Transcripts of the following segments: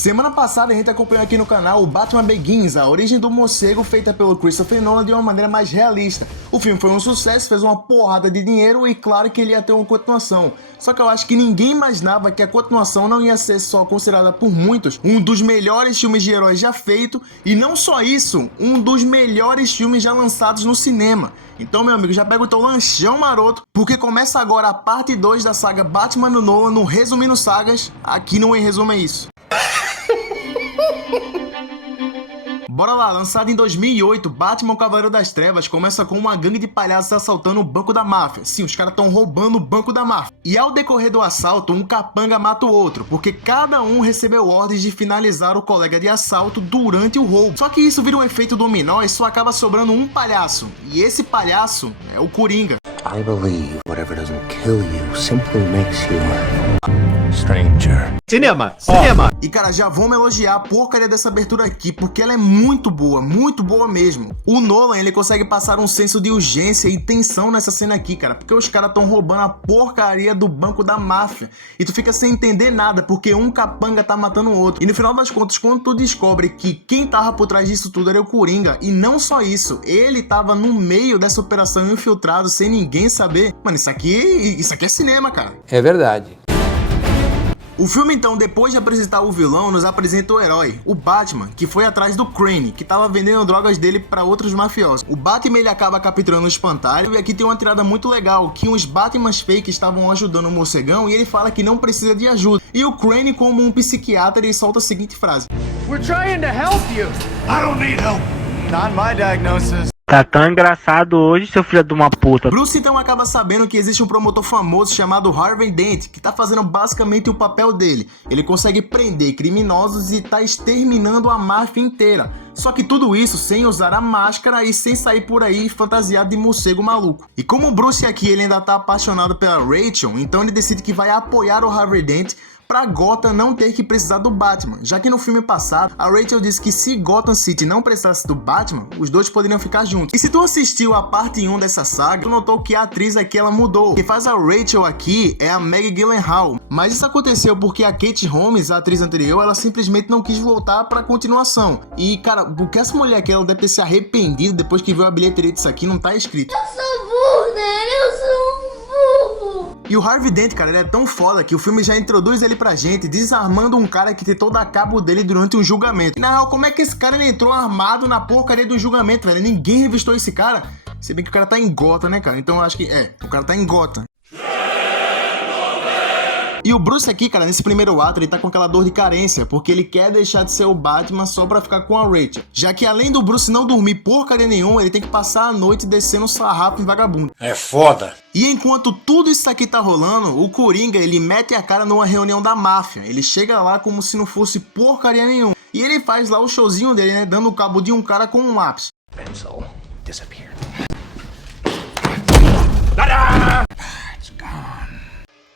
Semana passada a gente acompanhou aqui no canal o Batman Begins, a origem do morcego feita pelo Christopher Nolan de uma maneira mais realista. O filme foi um sucesso, fez uma porrada de dinheiro e claro que ele ia ter uma continuação. Só que eu acho que ninguém imaginava que a continuação não ia ser só considerada por muitos um dos melhores filmes de heróis já feito e não só isso, um dos melhores filmes já lançados no cinema. Então, meu amigo, já pega o teu lanchão maroto, porque começa agora a parte 2 da saga Batman do Nolan no Resumindo Sagas, aqui no Em Resumo é Isso. Bora lá, lançado em 2008, Batman o Cavaleiro das Trevas começa com uma gangue de palhaços assaltando o banco da máfia. Sim, os caras estão roubando o banco da máfia. E ao decorrer do assalto, um capanga mata o outro, porque cada um recebeu ordens de finalizar o colega de assalto durante o roubo. Só que isso vira um efeito dominó e só acaba sobrando um palhaço. E esse palhaço é o Coringa. I believe whatever doesn't kill you simply makes you stranger. Cinema! E cara, já vamos elogiar a porcaria dessa abertura aqui, porque ela é muito boa mesmo. O Nolan, ele consegue passar um senso de urgência e tensão nessa cena aqui, cara, porque os caras estão roubando a porcaria do banco da máfia. E tu fica sem entender nada, porque um capanga tá matando o outro. E no final das contas, quando tu descobre que quem tava por trás disso tudo era o Coringa, e não só isso, ele tava no meio dessa operação infiltrado, sem ninguém saber. Mano, isso aqui é cinema, cara. É verdade. O filme então, depois de apresentar o vilão, nos apresenta o herói, o Batman, que foi atrás do Crane, que tava vendendo drogas dele para outros mafiosos. O Batman ele acaba capturando o espantalho e aqui tem uma tirada muito legal, que uns Batmans fake estavam ajudando o morcegão e ele fala que não precisa de ajuda. E o Crane, como um psiquiatra, ele solta a seguinte frase: We're trying to help you. I don't need help. Not my diagnosis. Tá tão engraçado hoje, seu filho de uma puta. Bruce então acaba sabendo que existe um promotor famoso chamado Harvey Dent, que tá fazendo basicamente o papel dele. Ele consegue prender criminosos e tá exterminando a máfia inteira. Só que tudo isso sem usar a máscara e sem sair por aí fantasiado de morcego maluco. E como o Bruce aqui ele ainda tá apaixonado pela Rachel, então ele decide que vai apoiar o Harvey Dent pra Gotham não ter que precisar do Batman, já que no filme passado, a Rachel disse que se Gotham City não precisasse do Batman, os dois poderiam ficar juntos. E se tu assistiu a parte 1 dessa saga, tu notou que a atriz aqui ela mudou. Quem faz a Rachel aqui é a Maggie Gyllenhaal, mas isso aconteceu porque a Katie Holmes, a atriz anterior, ela simplesmente não quis voltar pra continuação. E cara, porque essa mulher aqui, ela deve ter se arrependido depois que viu a bilheteria disso aqui, não tá escrito. Eu sou burro, né? Eu sou um burro. E o Harvey Dent, cara, ele é tão foda que o filme já introduz ele pra gente, desarmando um cara que tentou dar cabo dele durante um julgamento. E na real, como é que esse cara ele entrou armado na porcaria do julgamento, velho? Ninguém revistou esse cara. Se bem que o cara tá em Gotham, né, cara? Então eu acho que, o cara tá em Gotham. E o Bruce aqui, cara, nesse primeiro ato, ele tá com aquela dor de carência, porque ele quer deixar de ser o Batman só pra ficar com a Rachel. Já que além do Bruce não dormir porcaria nenhuma, ele tem que passar a noite descendo sarrafo em vagabundo. É foda. E enquanto tudo isso aqui tá rolando, o Coringa, ele mete a cara numa reunião da máfia. Ele chega lá como se não fosse porcaria nenhuma. E ele faz lá o showzinho dele, né, dando o cabo de um cara com um lápis. Pencil disappeared.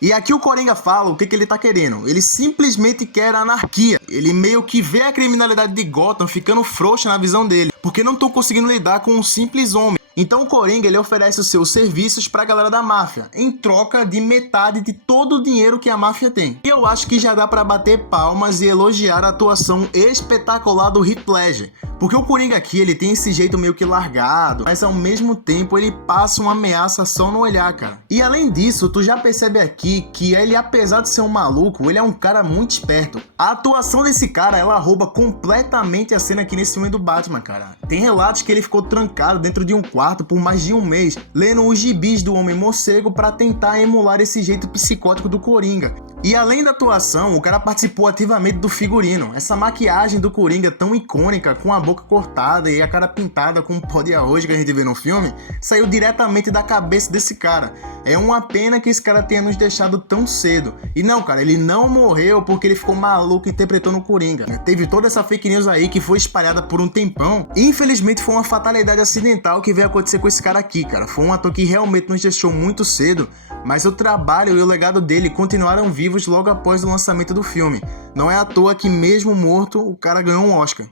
E aqui o Coringa fala o que ele tá querendo. Ele simplesmente quer anarquia. Ele meio que vê a criminalidade de Gotham ficando frouxa na visão dele, porque não estão conseguindo lidar com um simples homem. Então o Coringa ele oferece os seus serviços pra galera da máfia, em troca de metade de todo o dinheiro que a máfia tem. E eu acho que já dá pra bater palmas e elogiar a atuação espetacular do Heath Ledger. Porque o Coringa aqui, ele tem esse jeito meio que largado, mas ao mesmo tempo ele passa uma ameaça só no olhar, cara. E além disso, tu já percebe aqui que ele, apesar de ser um maluco, ele é um cara muito esperto. A atuação desse cara, ela rouba completamente a cena aqui nesse filme do Batman, cara. Tem relatos que ele ficou trancado dentro de um quarto por mais de um mês, lendo os gibis do Homem-Morcego pra tentar emular esse jeito psicótico do Coringa. E além da atuação, o cara participou ativamente do figurino. Essa maquiagem do Coringa tão icônica, com a boca cortada e a cara pintada com um pó de arroz que a gente vê no filme, saiu diretamente da cabeça desse cara. É uma pena que esse cara tenha nos deixado tão cedo. E não, cara, ele não morreu porque ele ficou maluco interpretando o Coringa. Teve toda essa fake news aí que foi espalhada por um tempão. E infelizmente foi uma fatalidade acidental que veio acontecer com esse cara aqui, cara. Foi um ator que realmente nos deixou muito cedo, mas o trabalho e o legado dele continuaram vivos logo após o lançamento do filme. Não é à toa que mesmo morto, o cara ganhou um Oscar.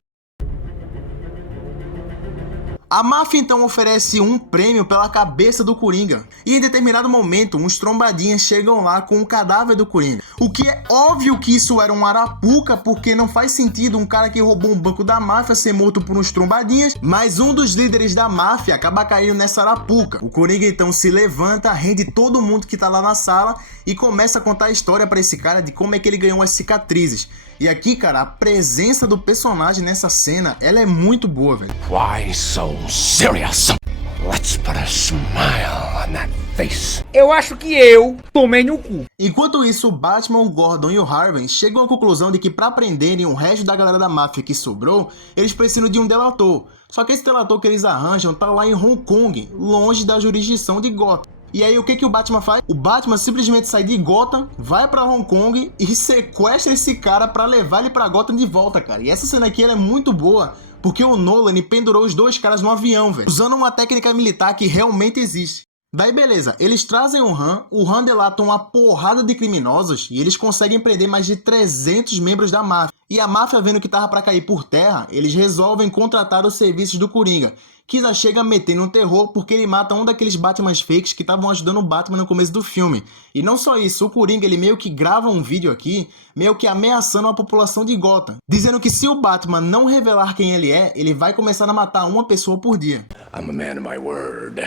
A máfia então oferece um prêmio pela cabeça do Coringa, e em determinado momento uns trombadinhas chegam lá com o cadáver do Coringa. O que é óbvio que isso era um arapuca, porque não faz sentido um cara que roubou um banco da máfia ser morto por uns trombadinhas, mas um dos líderes da máfia acaba caindo nessa arapuca. O Coringa então se levanta, rende todo mundo que tá lá na sala e começa a contar a história pra esse cara de como é que ele ganhou as cicatrizes. E aqui, cara, a presença do personagem nessa cena, ela é muito boa, velho. Why so serious? Let's put a smile on that face. Eu acho que eu tomei no cu. Enquanto isso, o Batman, o Gordon e o Harvey chegam à conclusão de que para prenderem o resto da galera da máfia que sobrou, eles precisam de um delator. Só que esse delator que eles arranjam tá lá em Hong Kong, longe da jurisdição de Gotham. E aí o que o Batman faz? O Batman simplesmente sai de Gotham, vai pra Hong Kong e sequestra esse cara pra levar ele pra Gotham de volta, cara. E essa cena aqui ela é muito boa, porque o Nolan pendurou os dois caras no avião, velho, usando uma técnica militar que realmente existe. Daí beleza, eles trazem o Han delata uma porrada de criminosos e eles conseguem prender mais de 300 membros da máfia. E a máfia, vendo que tava pra cair por terra, eles resolvem contratar os serviços do Coringa, que já chega metendo um terror porque ele mata um daqueles Batmans fakes que estavam ajudando o Batman no começo do filme. E não só isso, o Coringa ele meio que grava um vídeo aqui, meio que ameaçando a população de Gotham, dizendo que se o Batman não revelar quem ele é, ele vai começar a matar uma pessoa por dia. I'm a man of my word.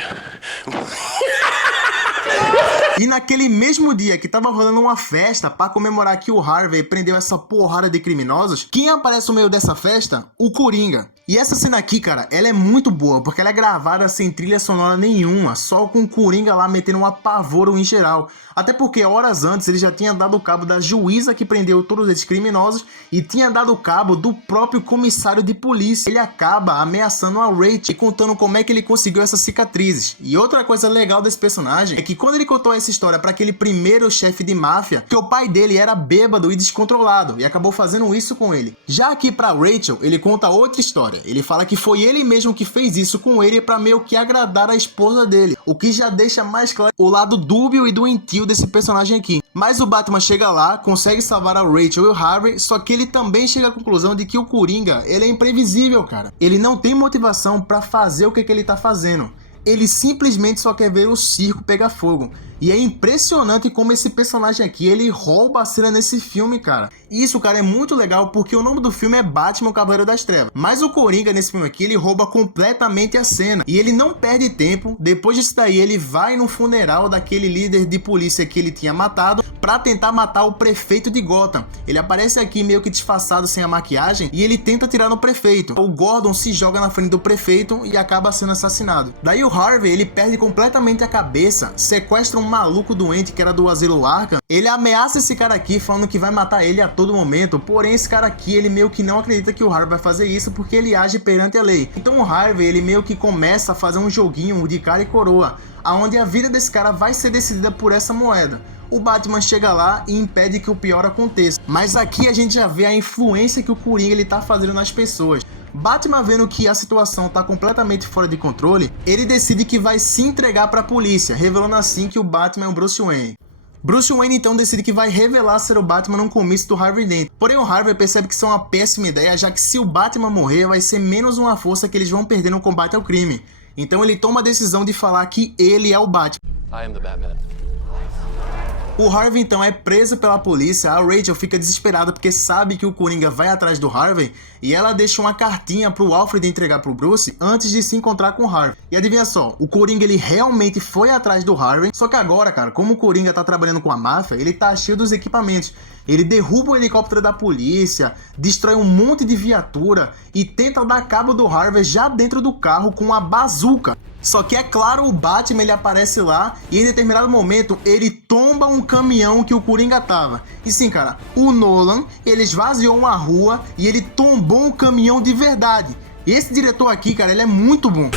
E naquele mesmo dia que tava rolando uma festa pra comemorar que o Harvey prendeu essa porrada de criminosos, quem aparece no meio dessa festa? O Coringa. E essa cena aqui, cara, ela é muito boa, porque ela é gravada sem trilha sonora nenhuma, só com o Coringa lá metendo um apavoro em geral. Até porque horas antes ele já tinha dado cabo da juíza que prendeu todos esses criminosos e tinha dado cabo do próprio comissário de polícia. Ele acaba ameaçando a Rachel e contando como é que ele conseguiu essas cicatrizes. E outra coisa legal desse personagem é que quando ele contou essa história para aquele primeiro chefe de máfia, que o pai dele era bêbado e descontrolado e acabou fazendo isso com ele. Já aqui pra Rachel, ele conta outra história. Ele fala que foi ele mesmo que fez isso com ele pra meio que agradar a esposa dele, o que já deixa mais claro o lado dúbio e doentio desse personagem aqui. Mas o Batman chega lá, consegue salvar a Rachel e o Harvey, só que ele também chega à conclusão de que o Coringa, ele é imprevisível, cara. Ele não tem motivação pra fazer o que ele tá fazendo. Ele simplesmente só quer ver o circo pegar fogo. E é impressionante como esse personagem aqui, ele rouba a cena nesse filme, cara. E isso, cara, é muito legal porque o nome do filme é Batman, o Cavaleiro das Trevas. Mas o Coringa nesse filme aqui, ele rouba completamente a cena. E ele não perde tempo. Depois disso daí, ele vai no funeral daquele líder de polícia que ele tinha matado pra tentar matar o prefeito de Gotham. Ele aparece aqui meio que disfarçado sem a maquiagem e ele tenta atirar no prefeito. O Gordon se joga na frente do prefeito e acaba sendo assassinado. Daí o Harvey, ele perde completamente a cabeça, sequestra um maluco doente que era do asilo Arkham. Ele ameaça esse cara aqui falando que vai matar ele a todo momento, porém esse cara aqui, ele meio que não acredita que o Harvey vai fazer isso porque ele age perante a lei. Então o Harvey, ele meio que começa a fazer um joguinho de cara e coroa, aonde a vida desse cara vai ser decidida por essa moeda. O Batman chega lá e impede que o pior aconteça. Mas aqui a gente já vê a influência que o Coringa ele tá fazendo nas pessoas. Batman, vendo que a situação tá completamente fora de controle, ele decide que vai se entregar para a polícia, revelando assim que o Batman é o Bruce Wayne. Bruce Wayne então decide que vai revelar ser o Batman num comício do Harvey Dent. Porém o Harvey percebe que isso é uma péssima ideia, já que se o Batman morrer vai ser menos uma força que eles vão perder no combate ao crime. Então ele toma a decisão de falar que ele é o Batman. I am the Batman. O Harvey então é preso pela polícia, a Rachel fica desesperada porque sabe que o Coringa vai atrás do Harvey e ela deixa uma cartinha pro Alfred entregar pro Bruce antes de se encontrar com o Harvey. E adivinha só, o Coringa ele realmente foi atrás do Harvey, só que agora, cara, como o Coringa tá trabalhando com a máfia, ele tá cheio dos equipamentos. Ele derruba o helicóptero da polícia, destrói um monte de viatura e tenta dar cabo do Harvey já dentro do carro com uma bazuca. Só que é claro, o Batman ele aparece lá e em determinado momento ele tomba um caminhão que o Coringa tava. E sim, cara, o Nolan, ele esvaziou uma rua e ele tombou um caminhão de verdade. E esse diretor aqui, cara, ele é muito bom.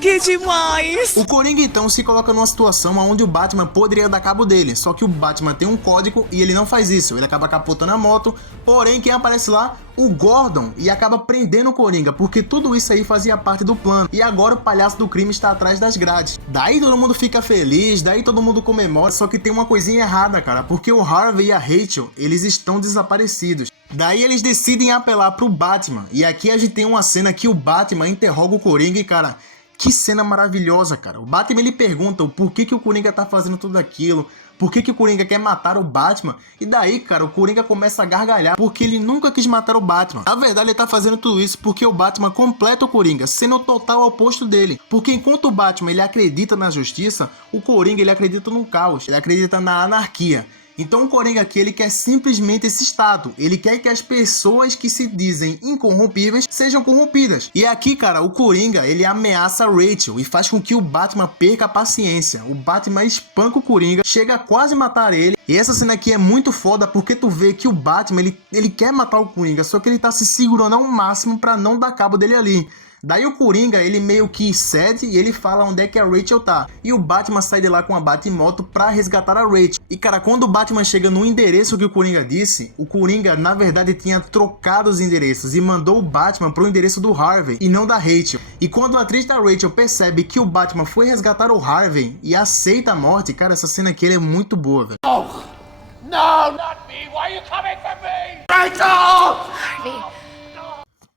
Que demais! O Coringa então se coloca numa situação onde o Batman poderia dar cabo dele, só que o Batman tem um código e ele não faz isso, ele acaba capotando a moto, porém quem aparece lá? O Gordon, e acaba prendendo o Coringa, porque tudo isso aí fazia parte do plano, e agora o palhaço do crime está atrás das grades. Daí todo mundo fica feliz, daí todo mundo comemora, só que tem uma coisinha errada, cara, porque o Harvey e a Rachel, eles estão desaparecidos. Daí eles decidem apelar pro Batman. E aqui a gente tem uma cena que o Batman interroga o Coringa e, cara, que cena maravilhosa, cara. O Batman, ele pergunta o porquê que o Coringa tá fazendo tudo aquilo, por que o Coringa quer matar o Batman. E daí, cara, o Coringa começa a gargalhar porque ele nunca quis matar o Batman. Na verdade, ele tá fazendo tudo isso porque o Batman completa o Coringa, sendo o total oposto dele. Porque enquanto o Batman, ele acredita na justiça, o Coringa, ele acredita no caos, ele acredita na anarquia. Então o Coringa aqui, ele quer simplesmente esse estado. Ele quer que as pessoas que se dizem incorrompíveis sejam corrompidas. E aqui, cara, o Coringa, ele ameaça a Rachel e faz com que o Batman perca a paciência. O Batman espanca o Coringa, chega a quase matar ele. E essa cena aqui é muito foda porque tu vê que o Batman, ele quer matar o Coringa, só que ele tá se segurando ao máximo pra não dar cabo dele ali. Daí o Coringa, ele meio que cede e ele fala onde é que a Rachel tá. E o Batman sai de lá com a Batmoto pra resgatar a Rachel. E cara, quando o Batman chega no endereço que o Coringa disse, o Coringa na verdade tinha trocado os endereços e mandou o Batman pro endereço do Harvey e não da Rachel. E quando a atriz da Rachel percebe que o Batman foi resgatar o Harvey e aceita a morte, cara, essa cena aqui é muito boa, velho. No, not me! Why are you coming for me? Rachel!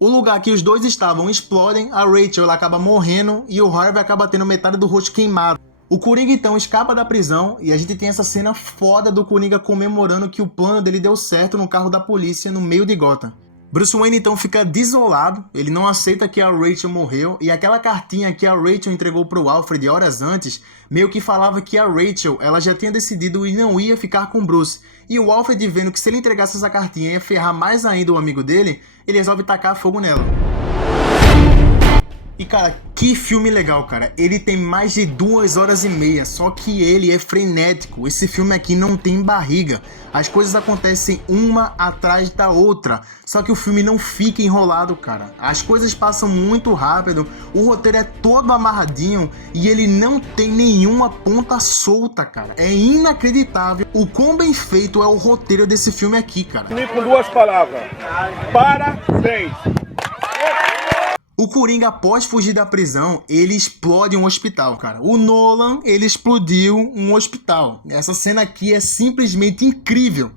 O lugar que os dois estavam explodem, a Rachel ela acaba morrendo e o Harvey acaba tendo metade do rosto queimado. O Coringa então escapa da prisão e a gente tem essa cena foda do Coringa comemorando que o plano dele deu certo no carro da polícia no meio de Gotham. Bruce Wayne então fica desolado, ele não aceita que a Rachel morreu e aquela cartinha que a Rachel entregou pro Alfred horas antes, meio que falava que a Rachel ela já tinha decidido e não ia ficar com Bruce. E o Alfred, vendo que se ele entregasse essa cartinha ia ferrar mais ainda o amigo dele, ele resolve tacar fogo nela. E cara, que filme legal, cara. Ele tem mais de 2 horas e meia, só que ele é frenético. Esse filme aqui não tem barriga. As coisas acontecem uma atrás da outra. Só que o filme não fica enrolado, cara. As coisas passam muito rápido, o roteiro é todo amarradinho e ele não tem nenhuma ponta solta, cara. É inacreditável o quão bem feito é o roteiro desse filme aqui, cara. Com 2 palavras. Parabéns! O Coringa, após fugir da prisão, ele explode um hospital, cara. O Nolan, ele explodiu um hospital. Essa cena aqui é simplesmente incrível.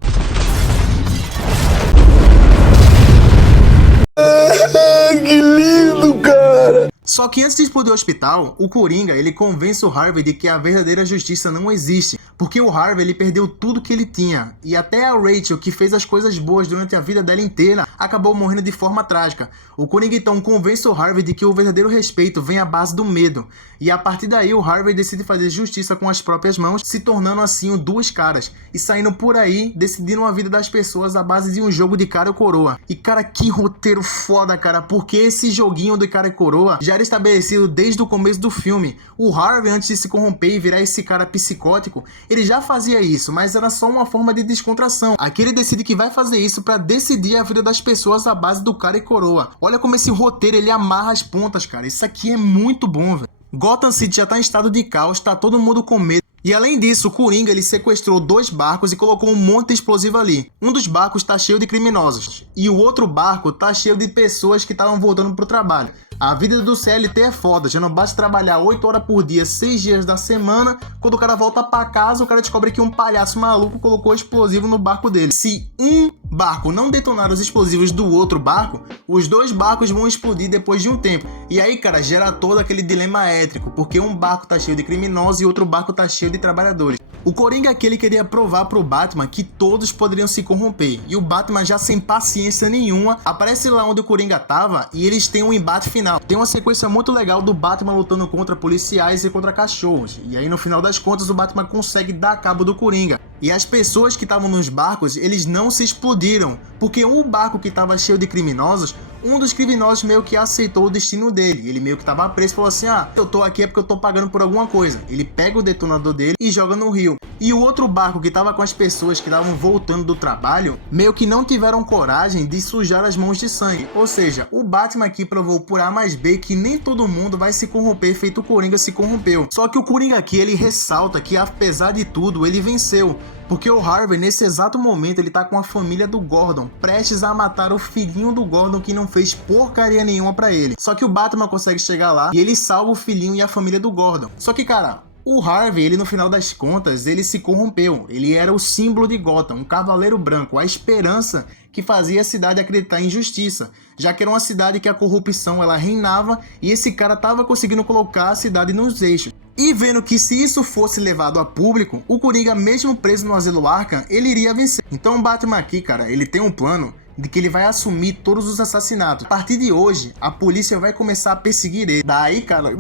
Que lindo, cara! Só que antes de explodir o hospital, o Coringa, ele convence o Harvey de que a verdadeira justiça não existe, porque o Harvey, ele perdeu tudo que ele tinha, e até a Rachel, que fez as coisas boas durante a vida dela inteira, acabou morrendo de forma trágica. O Coringa então convence o Harvey de que o verdadeiro respeito vem à base do medo, e a partir daí o Harvey decide fazer justiça com as próprias mãos, se tornando assim o Duas Caras, e saindo por aí, decidindo a vida das pessoas à base de um jogo de cara e coroa. E cara, que roteiro foda, cara, porque esse joguinho de cara e coroa já era estabelecido desde o começo do filme. O Harvey, antes de se corromper e virar esse cara psicótico, ele já fazia isso, mas era só uma forma de descontração. Aqui ele decide que vai fazer isso pra decidir a vida das pessoas à base do cara e coroa. Olha como esse roteiro, ele amarra as pontas, cara. Isso aqui é muito bom, velho. Gotham City já tá em estado de caos, tá todo mundo com medo. E além disso, o Coringa, ele sequestrou 2 barcos e colocou um monte de explosivo ali. Um dos barcos tá cheio de criminosos e o outro barco tá cheio de pessoas que estavam voltando pro trabalho. A vida do CLT é foda, já não basta trabalhar 8 horas por dia, 6 dias da semana. Quando o cara volta pra casa, o cara descobre que um palhaço maluco colocou explosivo no barco dele. Se um barco não detonar os explosivos do outro barco, os 2 barcos vão explodir depois de um tempo. E aí, cara, gera todo aquele dilema ético, porque um barco tá cheio de criminosos e outro barco tá cheio de trabalhadores. O Coringa aqui, ele queria provar pro Batman que todos poderiam se corromper. E o Batman, já sem paciência nenhuma, aparece lá onde o Coringa tava e eles têm um embate final. Tem uma sequência muito legal do Batman lutando contra policiais e contra cachorros. E aí, no final das contas, o Batman consegue dar cabo do Coringa. E as pessoas que estavam nos barcos, eles não se explodiram, porque um barco que estava cheio de criminosos, um dos criminosos meio que aceitou o destino dele. Ele meio que estava preso e falou assim: ah, eu tô aqui é porque eu tô pagando por alguma coisa. Ele pega o detonador dele e joga no rio. E o outro barco que estava com as pessoas que estavam voltando do trabalho, meio que não tiveram coragem de sujar as mãos de sangue. Ou seja, o Batman aqui provou por A mais B que nem todo mundo vai se corromper feito o Coringa se corrompeu. Só que o Coringa aqui, ele ressalta que apesar de tudo, ele venceu. Porque o Harvey, nesse exato momento, ele tá com a família do Gordon, prestes a matar o filhinho do Gordon que não fez porcaria nenhuma pra ele. Só que o Batman consegue chegar lá e ele salva o filhinho e a família do Gordon. Só que, cara, O Harvey, ele no final das contas, ele se corrompeu. Ele era o símbolo de Gotham, um cavaleiro branco, a esperança que fazia a cidade acreditar em justiça, já que era uma cidade que a corrupção ela reinava e esse cara estava conseguindo colocar a cidade nos eixos. E vendo que se isso fosse levado a público, o Coringa, mesmo preso no asilo Arkham, ele iria vencer. Então o Batman aqui, cara, ele tem um plano de que ele vai assumir todos os assassinatos. A partir de hoje, a polícia vai começar a perseguir ele. Daí, cara,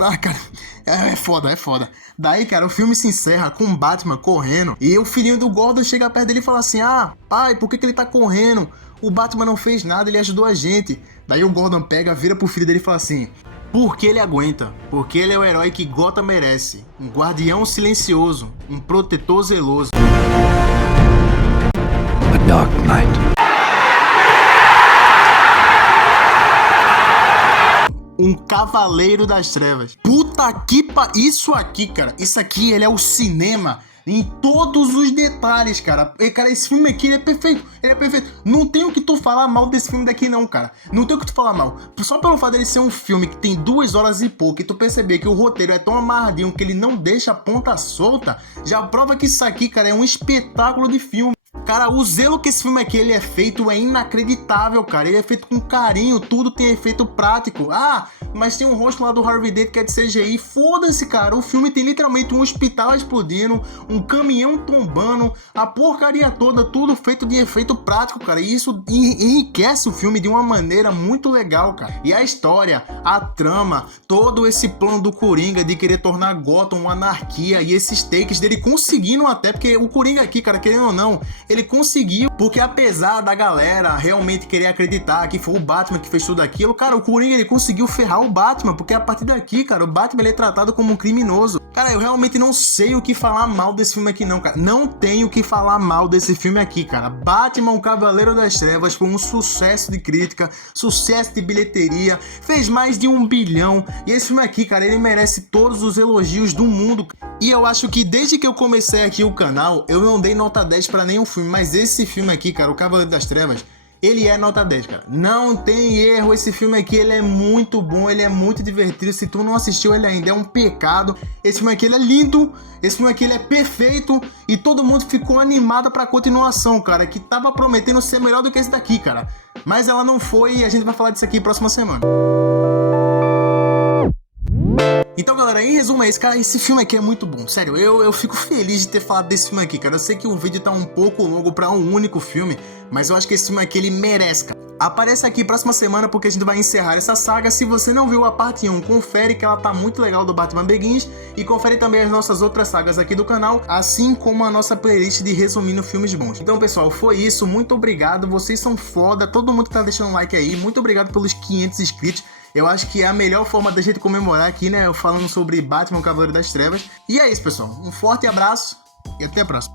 é foda. Daí, cara, o filme se encerra com o Batman correndo e o filhinho do Gordon chega perto dele e fala assim: ah, pai, por que ele tá correndo? O Batman não fez nada, ele ajudou a gente. Daí o Gordon pega, vira pro filho dele e fala assim: porque ele aguenta, porque ele é o herói que Gotham merece, um guardião silencioso, um protetor zeloso. A Dark Knight. Um cavaleiro das trevas. Puta que isso aqui, cara. Isso aqui, ele é o cinema em todos os detalhes, cara. E, cara, esse filme aqui, ele é perfeito. Ele é perfeito. Não tem o que tu falar mal desse filme daqui, não, cara. Não tem o que tu falar mal. Só pelo fato dele ser um filme que tem 2 horas e pouco e tu perceber que o roteiro é tão amarradinho que ele não deixa a ponta solta, já prova que isso aqui, cara, é um espetáculo de filme. Cara, o zelo que esse filme aqui ele é feito é inacreditável, cara. Ele é feito com carinho, tudo tem efeito prático. Ah, mas tem um rosto lá do Harvey Dent que é de CGI. Foda-se, cara. O filme tem literalmente um hospital explodindo, um caminhão tombando, a porcaria toda, tudo feito de efeito prático, cara. E isso enriquece o filme de uma maneira muito legal, cara. E a história, a trama, todo esse plano do Coringa de querer tornar Gotham uma anarquia e esses takes dele conseguindo até, porque o Coringa aqui, cara, querendo ou não, ele conseguiu, porque apesar da galera realmente querer acreditar que foi o Batman que fez tudo aquilo, cara, o Coringa ele conseguiu ferrar o Batman, porque a partir daqui, cara, o Batman ele é tratado como um criminoso. Cara, eu realmente não sei o que falar mal desse filme aqui não, cara. Não tenho o que falar mal desse filme aqui, cara. Batman, o Cavaleiro das Trevas foi um sucesso de crítica, sucesso de bilheteria, fez mais de 1 bilhão. E esse filme aqui, cara, ele merece todos os elogios do mundo. E eu acho que desde que eu comecei aqui o canal, eu não dei nota 10 pra nenhum filme, mas esse filme aqui, cara, o Cavaleiro das Trevas, ele é nota 10, cara. Não tem erro, esse filme aqui, ele é muito bom, ele é muito divertido. Se tu não assistiu ele ainda, é um pecado. Esse filme aqui, ele é lindo, esse filme aqui, ele é perfeito. E todo mundo ficou animado pra continuação, cara, que tava prometendo ser melhor do que esse daqui, cara. Mas ela não foi e a gente vai falar disso aqui próxima semana. Então, galera, em resumo é isso, cara, esse filme aqui é muito bom, sério, eu fico feliz de ter falado desse filme aqui, cara. Eu sei que o vídeo tá um pouco longo pra um único filme, mas eu acho que esse filme aqui, ele merece, cara. Aparece aqui próxima semana porque a gente vai encerrar essa saga. Se você não viu a parte 1, confere que ela tá muito legal do Batman Begins e confere também as nossas outras sagas aqui do canal, assim como a nossa playlist de resumindo filmes bons. Então, pessoal, foi isso, muito obrigado, vocês são foda, todo mundo que tá deixando um like aí, muito obrigado pelos 500 inscritos. Eu acho que é a melhor forma da gente comemorar aqui, né? Falando sobre Batman, o Cavaleiro das Trevas. E é isso, pessoal. Um forte abraço e até a próxima.